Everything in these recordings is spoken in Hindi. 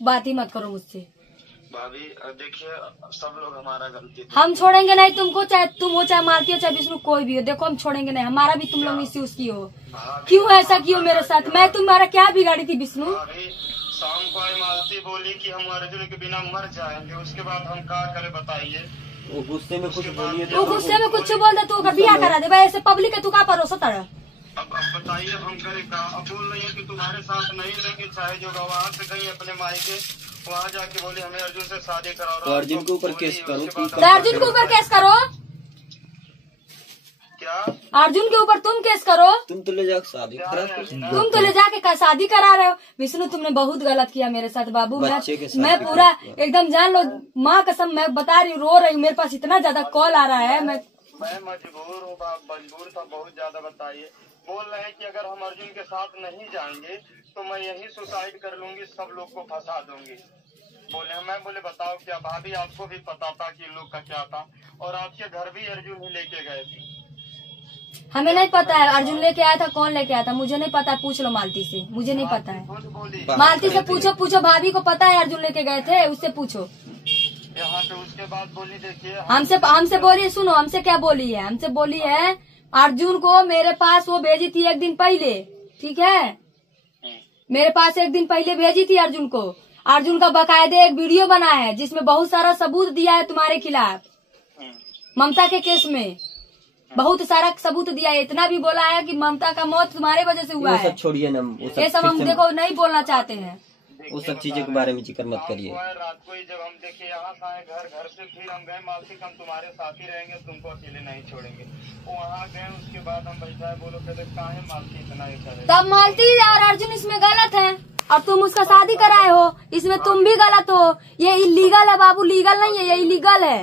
बात ही मत करो मुझसे। भाभी देखिए, सब लोग हमारा गलती, हम छोड़ेंगे नहीं तुमको, चाहे तुम हो चाहे मालती हो चाहे विष्णु कोई भी हो। देखो हम छोड़ेंगे नहीं, हमारा भी तुम लोग मिसयूज की हो। क्यों ऐसा क्यों मेरे साथ? मैं तुम्हारा क्या बिगाड़ी थी विष्णु? शाम को आई मालती बोली कि हम अर्जुन के बिना मर जाएंगे, उसके बाद हम क्या करें बताइए। वो गुस्से में कुछ बोलिए, वो गुस्से में कुछ बोल दे तो बिया करा दे। ऐसे पब्लिक है, तू का भरोसा तरह। अब बताइए हम करें क्या? अब बोल रही है कि तुम्हारे साथ नहीं रहेंगे, चाहे जो गवाह से गई अपने मायके, वहाँ जाके बोली हमें अर्जुन से शादी कराओ। तो अर्जुन के ऊपर केस करो। अर्जुन के ऊपर केस करो। क्या अर्जुन के ऊपर तुम केस करो? तुम तो ले जाकर शादी करा, तुम तो ले जाके शादी करा रहे हो। विष्णु तुमने बहुत गलत किया मेरे साथ बाबू। मैं पूरा एकदम जान लो, माँ कसम मैं बता रही हूँ, रो रही हूँ। मेरे पास इतना ज्यादा कॉल आ रहा है। मैं मजबूर हूँ, मजबूर था बहुत ज्यादा। बताइए, बोल रहे हैं कि अगर हम अर्जुन के साथ नहीं जाएंगे तो मैं यही सुसाइड कर लूंगी, सब लोग को फंसा दूंगी। मैं बोले बताओ क्या भाभी, आपको भी पता था कि इन लोग का क्या था, और आपके घर भी अर्जुन ही लेके गए थे। हमें नहीं पता है अर्जुन लेके आया था, कौन लेके आया था मुझे नहीं पता। पूछ लो मालती से, मुझे नहीं पता है। मालती से पूछो भाभी को पता है अर्जुन लेके गए थे, उससे पूछो। यहाँ पे उसके बाद बोली देखिए, हमसे बोली, सुनो हमसे क्या बोली है। हमसे बोली है अर्जुन को मेरे पास वो भेजी थी एक दिन पहले, ठीक है, मेरे पास एक दिन पहले भेजी थी अर्जुन को। अर्जुन का बकायदे एक वीडियो बना है जिसमें बहुत सारा सबूत दिया है तुम्हारे खिलाफ, ममता के केस में बहुत सारा सबूत दिया है। इतना भी बोला है कि ममता का मौत तुम्हारे वजह से हुआ है। छोड़िए ना, ये सब हम देखो नहीं बोलना चाहते हैं। वो सब चीजों के बारे में जिक्र मत करिए। रात को ही जब हम देखिए यहाँ से आए घर से, फिर हम गए मालती, हम तुम्हारे साथ ही रहेंगे, तुमको अकेले नहीं छोड़ेंगे। वो वहाँ गए, उसके बाद हम बैठा है, बोलो कहते कहाँ है मालती इतना तब मालती और अर्जुन इसमें गलत है और तुम उसका शादी कराए हो, इसमें तुम भी गलत हो। ये इलीगल है बाबू, लीगल नहीं है, ये इलीगल है।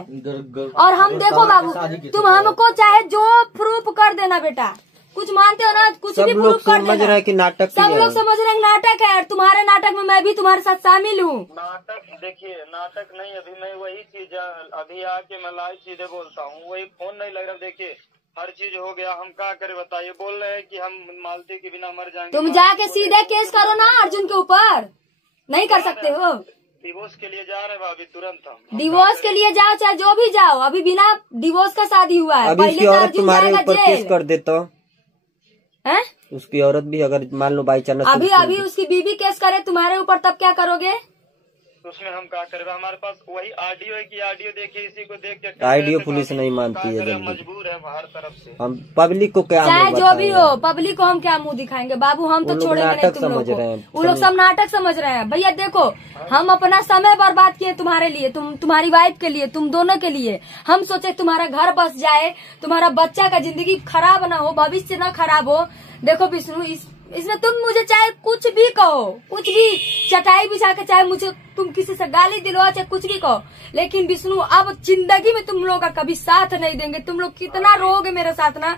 और हम देखो बाबू, तुम हमको चाहे जो प्रूफ कर देना बेटा, कुछ मानते हो ना, कुछ भी प्रूफ कर देना। समझ रहे हैं कि नाटक, सब लोग समझ रहे हैं नाटक है, और तुम्हारे नाटक में मैं भी तुम्हारे साथ शामिल हूँ। नाटक देखिए, नाटक नहीं, अभी मैं वही चीज अभी आके मैं लाइव चीजें बोलता हूँ, वही फोन नहीं लग रहा। देखिए हर चीज हो गया, हम क्या करें बताइए। बोल रहे हैं कि हम मालती के बिना मर जाएंगे। तुम जाके सीधे केस करो ना अर्जुन के ऊपर, नहीं कर सकते हो? डिवोर्स के लिए जा रहे हैं भाभी, तुरंत हम डिवोर्स के लिए जाओ, चाहे जो भी जाओ। अभी बिना डिवोर्स का शादी हुआ है, पहले तो अर्जुन जाएगा जेल। कर देता है उसकी औरत भी, अगर मान लो बाई चांस अभी उसकी बीवी केस करे तुम्हारे ऊपर, तब क्या करोगे? उसमें हम क्या करें? हमारे पास वही ऑडियो है कि ऑडियो देखिए, इसी को देख के ऑडियो पुलिस नहीं मानती है जल्दी। मजबूर है हर तरफ से। हम पब्लिक को क्या, चाहे जो भी हो, पब्लिक को हम क्या मुंह दिखाएंगे बाबू? हम तो छोड़ेंगे नहीं तुम लोग को। वो लोग सब नाटक समझ रहे हैं भैया। देखो हम अपना समय बर्बाद किए तुम्हारे लिए, तुम्हारी वाइफ के लिए, तुम दोनों के लिए। हम सोचे तुम्हारा घर बस जाए, तुम्हारा बच्चा का जिंदगी खराब ना हो, भविष्य ना खराब हो। देखो विष्णु, इसमें तुम मुझे चाहे कुछ भी कहो, कुछ भी चटाई बिछा के, चाहे मुझे तुम किसी से गाली दिलवाओ, चाहे कुछ भी कहो, लेकिन विष्णु अब जिंदगी में तुम लोग का कभी साथ नहीं देंगे। तुम लोग कितना रोगे मेरे साथ ना,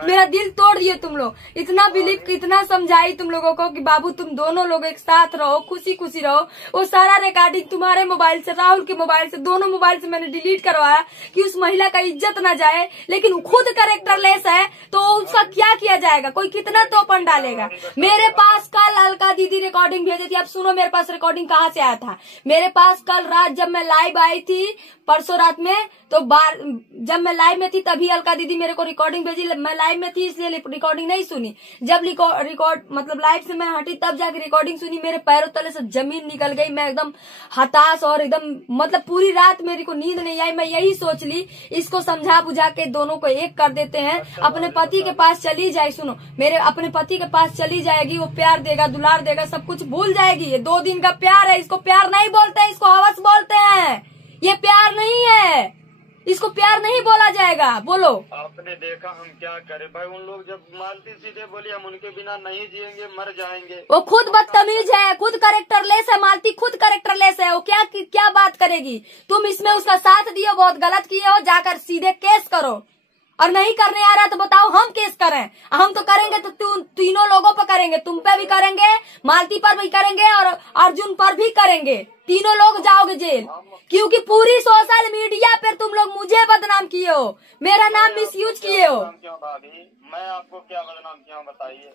मेरा दिल तोड़ दिए तुम लोग। इतना बिलीव, इतना समझाई तुम लोगों को कि बाबू तुम दोनों लोग एक साथ रहो, खुशी खुशी रहो। वो सारा रिकॉर्डिंग तुम्हारे मोबाइल से, राहुल के मोबाइल से, दोनों मोबाइल से मैंने डिलीट करवाया कि उस महिला का इज्जत ना जाए। लेकिन खुद कैरेक्टरलेस है तो उसका क्या किया जाएगा? कोई कितना तोपन डालेगा? मेरे पास कल अलका दीदी रिकॉर्डिंग भेजी थी। अब सुनो मेरे पास रिकॉर्डिंग कहाँ से आया था। मेरे पास कल रात जब मैं लाइव आई थी, परसों रात में, तो जब मैं लाइव में थी तभी अलका दीदी मेरे को रिकॉर्डिंग भेजी। मैं लाइव में थी इसलिए रिकॉर्डिंग नहीं सुनी। जब रिकॉर्ड मतलब लाइव से मैं हटी तब जाके रिकॉर्डिंग सुनी। मेरे पैरों तले से जमीन निकल गई। मैं एकदम हताश और एकदम मतलब पूरी रात मेरे को नींद नहीं आई। मैं यही सोच ली इसको समझा बुझा के दोनों को एक कर देते हैं। अपने पति के पास चली जाए, सुनो मेरे अपने पति के पास चली जाएगी, वो प्यार देगा, दुलार देगा, सब कुछ भूल जाएगी। ये 2 दिन का प्यार है, इसको प्यार नहीं बोलते हैं, इसको हवस बोलते हैं। ये प्यार नहीं है, इसको प्यार नहीं बोला जाएगा। बोलो आपने देखा हम क्या करें भाई? उन लोग जब मालती सीधे बोली हम उनके बिना नहीं जिएंगे, मर जाएंगे। वो खुद बदतमीज है, खुद कैरेक्टरलेस है। मालती खुद कैरेक्टरलेस है। वो क्या बात करेगी? तुम इसमें उसका साथ दियो, बहुत गलत किए हो। जाकर सीधे केस करो, और नहीं करने आ रहा तो बताओ हम केस करें। हम तो करेंगे तो तीनों लोगों पर करेंगे, तुम पे भी करेंगे, मालती पर भी करेंगे और अर्जुन पर भी करेंगे। तीनों लोग जाओगे जेल, क्योंकि पूरी सोशल मीडिया पर तुम लोग मुझे बदनाम किए हो, मेरा नाम मिसयूज किए हो। क्यों भाभी, मैं आपको क्या बदनाम किया बताइए?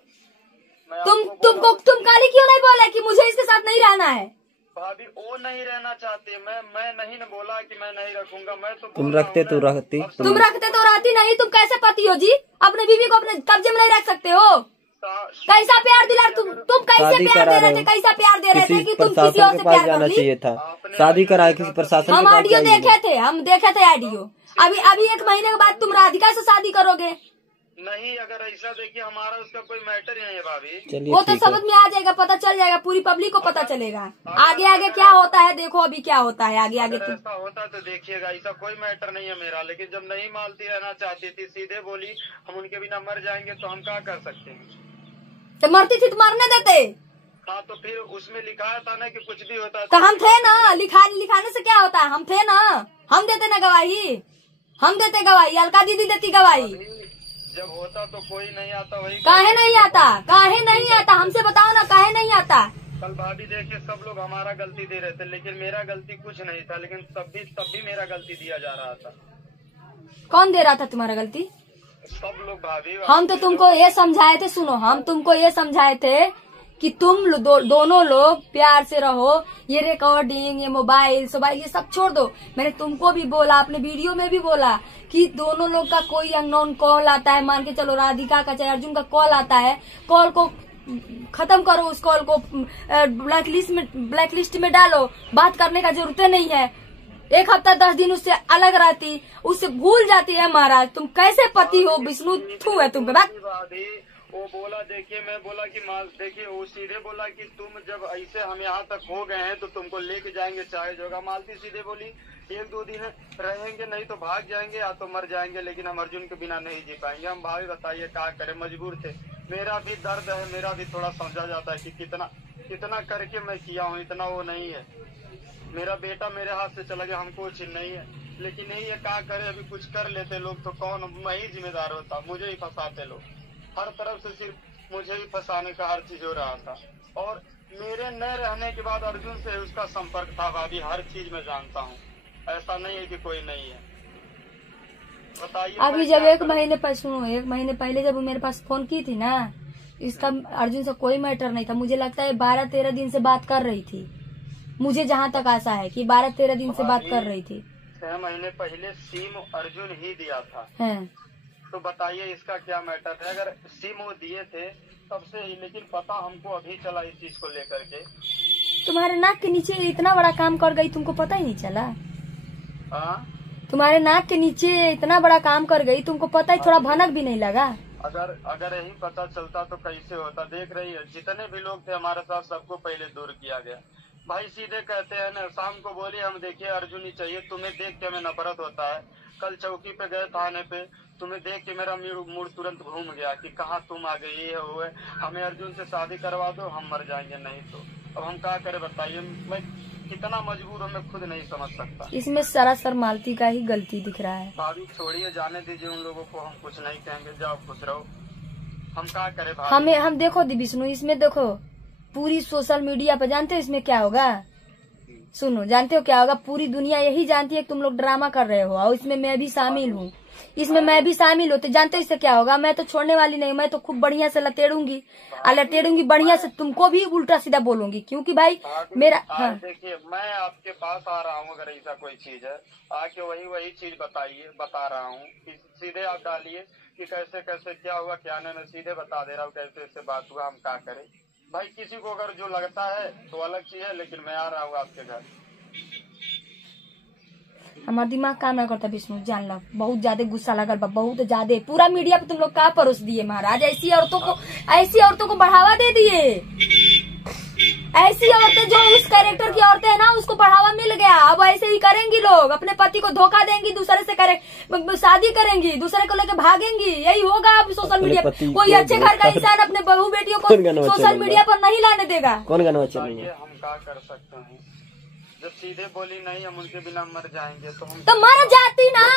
तुम काली क्यों नहीं बोला कि मुझे इसके साथ नहीं रहना है? भाभी वो नहीं रहना चाहती। मैं नहीं न बोला कि मैं नहीं रखूंगा। मैं तो तुम रखते तो रहती। तुम रखते तो रहती नहीं। तुम कैसे पति हो जी? अपने बीवी को अपने कब्जे में नहीं रख सकते हो? कैसा प्यार दिला तुम कैसे प्यार दे रहे थे? कैसा प्यार दे रहे थे कि तुम किसी और से प्यार जाना चाहिए था? शादी करा किसी प्रशासन। हम ऑडियो देखे थे, हम देखे थे ऑडियो। अभी 1 महीने के बाद तुम राधिका से शादी करोगे? नहीं, अगर ऐसा देखिए हमारा उसका कोई मैटर ही नहीं है भाभी। वो तो समझ में आ जाएगा, पता चल जाएगा, पूरी पब्लिक को पता चलेगा। आगे आगे क्या होता है देखो, अभी क्या होता है आगे आगे। ऐसा होता तो देखिएगा, ऐसा कोई मैटर नहीं है मेरा। लेकिन जब नहीं मालती रहना चाहती थी, सीधे बोली हम उनके बिना मर जाएंगे, तो हम क्या कर सकते हैं? तो मरती थी तो मरने देते। हाँ, तो फिर उसमें लिखाया था ना कि कुछ भी होता तो हम थे ना। लिखाने से क्या होता है? हम थे ना, हम देते ना गवाही, हम देते गवाही, अलका दीदी देती गवाही। जब होता तो कोई नहीं आता। वही काहे नहीं आता? काहे नहीं आता? हमसे बताओ ना, काहे नहीं आता? कल भाभी देखिए, सब लोग हमारा गलती दे रहे थे, लेकिन मेरा गलती कुछ नहीं था। लेकिन तब भी मेरा गलती दिया जा रहा था। कौन दे रहा था तुम्हारा गलती? सब लोग भाभी। हम तो तुमको ये समझाए थे, सुनो, हम तुमको ये समझाए थे कि तुम दोनों लोग प्यार से रहो। ये रिकॉर्डिंग, ये मोबाइल ये सब छोड़ दो। मैंने तुमको भी बोला, अपने वीडियो में भी बोला कि दोनों लोग का कोई अननोन कॉल आता है, मान के चलो राधिका का चाहे अर्जुन का कॉल आता है, कॉल को खत्म करो, उस कॉल को ब्लैकलिस्ट में डालो। बात करने का जरूरत नहीं है। 1 हफ्ता 10 दिन उससे अलग रहती, उससे भूल जाती है। महाराज तुम कैसे पति हो विष्णु? थू है तुम पे बात। वो बोला, देखिए मैं बोला कि देखिए वो सीधे बोला कि तुम जब ऐसे हम यहाँ तक हो गए हैं तो तुमको लेके जाएंगे चाहे जोगा। मालती सीधे बोली 1-2 दिन रहेंगे, नहीं तो भाग जाएंगे या तो मर जाएंगे, लेकिन हम अर्जुन के बिना नहीं जी पाएंगे। हम भाभी बताइए क्या करें, मजबूर थे। मेरा भी दर्द है, मेरा भी थोड़ा समझा जाता है कि कितना करके मैं किया हूँ, इतना वो नहीं है। मेरा बेटा मेरे हाथ से चला गया, हमको कुछ नहीं है, लेकिन नहीं है क्या करे। अभी कुछ कर लेते लोग तो कौन, मैं ही जिम्मेदार होता। मुझे ही फंसाते लोग, हर तरफ से सिर्फ मुझे ही फंसाने का हर चीज हो रहा था। और मेरे न रहने के बाद अर्जुन से उसका संपर्क था भाभी, हर चीज मैं जानता हूँ। ऐसा नहीं है कि कोई नहीं है। बताइए। अभी जब 1 महीने पर सुनो, 1 महीने पहले जब वो मेरे पास फोन की थी ना, इसका अर्जुन से कोई मैटर नहीं था। मुझे लगता है 12-13 दिन से बात कर रही थी। मुझे जहाँ तक आशा है कि 12-13 दिन से बात कर रही थी। 6 महीने पहले सिम अर्जुन ही दिया था। है तो बताइए इसका क्या मैटर है? अगर सिम वो दिए थे तब से ही, लेकिन पता हमको अभी चला इस चीज को लेकर के। तुम्हारे नाक के नीचे इतना बड़ा काम कर गई, तुमको पता ही नहीं चला? तुम्हारे नाक के नीचे इतना बड़ा काम कर गई, तुमको पता ही थोड़ा भनक भी नहीं लगा? अगर यही पता चलता तो कैसे होता। देख रही है, जितने भी लोग थे हमारे साथ, सबको पहले दूर किया गया। भाई सीधे कहते हैं ना, शाम को बोले हम देखिए अर्जुन ही चाहिए, तुम्हें देख के हमें नफरत होता है। कल चौकी पे गए थाने पे, तुम्हें देख के मेरा मूड तुरंत घूम गया कि कहाँ तुम आ गई, ये हुए। हमें अर्जुन से शादी करवा दो, हम मर जाएंगे, नहीं तो अब हम क्या करें बताइए। मैं कितना मजबूर हूँ, मैं खुद नहीं समझ सकता। इसमें सरासर मालती का ही गलती दिख रहा है। भाभी छोड़िए, जाने दीजिए उन लोगों को, हम कुछ नहीं कहेंगे। जाओ खुश रहो, हम क्या करें भाभी। हम देखो विष्णु, इसमें देखो पूरी सोशल मीडिया पे, जानते हो इसमें क्या होगा? सुनो, जानते हो क्या होगा? पूरी दुनिया यही जानती है कि तुम लोग ड्रामा कर रहे हो, और इसमें मैं भी शामिल हूँ। इसमें मैं भी शामिल होते। जानते हो इससे क्या होगा? मैं तो छोड़ने वाली नहीं, मैं तो खूब बढ़िया से लतेड़ूंगी, लतेड़ूंगी बढ़िया से, तुमको भी उल्टा सीधा बोलूंगी, क्योंकि भाई मेरा। हाँ देखिए, मैं आपके पास आ रहा हूँ, अगर ऐसा कोई चीज है आके वही चीज बताइए, बता रहा हूँ। सीधे आप डालिए कि कैसे कैसे क्या हुआ, क्या नहीं, मैं सीधे बता दे रहा हूँ कैसे ऐसे बात हुआ, हम क्या करें। भाई किसी को अगर जो लगता है तो अलग चीज है, लेकिन मैं आ रहा हूँ आपके घर। हमारा दिमाग काम ना करता विष्णु, जान लो। बहुत ज्यादा गुस्सा लगल बा, बहुत ज्यादा। पूरा मीडिया पे तुम लोग क्या परोस दिए महाराज? ऐसी औरतों को बढ़ावा दे दिए। ऐसी औरतें जो उस कैरेक्टर की औरतें है ना, उसको बढ़ावा मिल गया। अब ऐसे ही करेंगी लोग, अपने पति को धोखा देंगी, दूसरे से शादी करेंगी, दूसरे को लेकर भागेंगी। यही होगा अब सोशल मीडिया पर। कोई अच्छे घर का इंसान अपने बहू बेटियों को सोशल मीडिया पर नहीं लाने देगा। कौन गाना? हम क्या कर सकते हैं? जब सीधे बोली नहीं हम उनके बिना मर जाएंगे, तो मर जाती ना।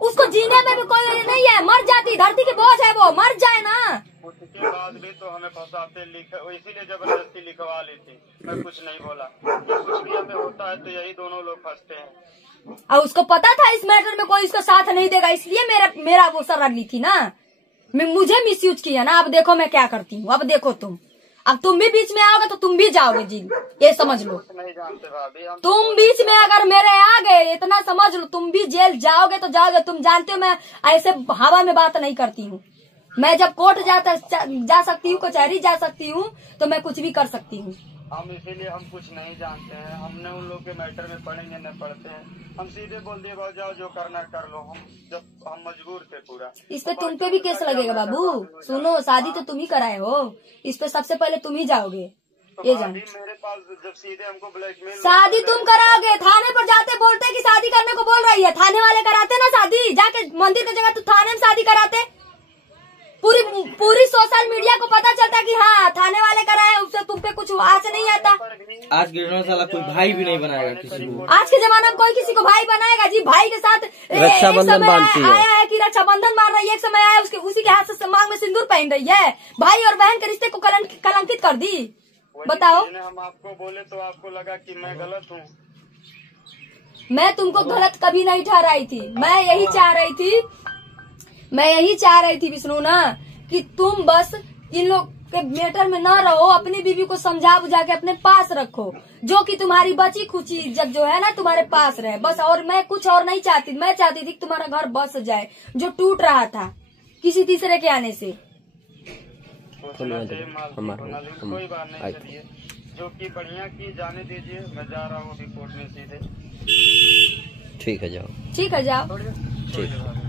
उसको जीने में भी कोई नहीं है, मर जाती। धरती की बोझ है वो, मर जाए ना। उसके बाद भी तो हमें फंसाते, इसीलिए जबरदस्ती लिखवा ली थी। मैं कुछ नहीं बोला। कुछ भी हमें होता है तो यही दोनों लोग फंसते हैं। और उसको पता था इस मैटर में कोई इसका साथ नहीं देगा, इसलिए मेरा वो शरण ली थी ना। मुझे मिसयूज किया ना। अब देखो मैं क्या करती हूँ। अब देखो तुम, अब तुम भी बीच में आओगे तो तुम भी जाओगे जेल, ये समझ लो। नहीं जानते भाभी हम। तुम बीच में अगर मेरे आ गए इतना समझ लो, तुम भी जेल जाओगे तो जाओगे। तुम जानते हो मैं ऐसे हवा में बात नहीं करती हूँ। मैं जब कोर्ट जा सकती हूँ, कचहरी जा सकती हूँ, तो मैं कुछ भी कर सकती हूँ। हम इसीलिए हम कुछ नहीं जानते हैं, हमने उन लोग के मैटर में पढ़ेंगे न पढ़ते हैं। हम सीधे बोल दिए बाबू जाओ जो करना कर लो। हम मजबूर थे पूरा। इस पे तुम पे भी केस लगेगा बाबू। सुनो, शादी तो तुम ही कराए हो, इस पे सबसे पहले तुम ही जाओगे, ये जान। मेरे पास जब सीधे हमको ब्लैकमेल, शादी तुम कराओगे। थाने पर जाते बोलते कि शादी करने को बोल रही है, थाने वाले कराते ना शादी, जाके मंदिर की जगह तू थाने में शादी कराते। पूरी सोशल मीडिया को पता चलता कि हाँ थाने वाले कराए, उससे तुम पे कुछ आज नहीं आता। आज के जमाने साला कोई भाई भी नहीं बनाएगा किसी को। आज के जमाने में कोई किसी को भाई बनाएगा जी? भाई के साथ रक्षाबंधन बांधती है। आया है कि रक्षाबंधन बांध रही है, एक समय आया उसी के हाथ से मांग में सिंदूर पहन रही है। भाई और बहन के रिश्ते को कलंकित कर दी। बताओ, हम आपको बोले तो आपको लगा कि मैं गलत हूँ। मैं तुमको गलत कभी नहीं ठहराई थी। मैं यही चाह रही थी विष्णु ना, कि तुम बस इन लोग के मैटर में न रहो, अपनी बीवी को समझा बुझा के अपने पास रखो, जो कि तुम्हारी बची खुची इज्जत जो है ना तुम्हारे पास रहे बस। और मैं कुछ और नहीं चाहती। मैं चाहती थी कि तुम्हारा घर बस जाए, जो टूट रहा था किसी तीसरे के आने से। कोई बात नहीं, चलिए जो कि बढ़िया की जाने दीजिए। मैं जा रहा हूँ अभी कोर्ट में सीधे। ठीक है जाओ। ठीक है जाओ। ठीक है।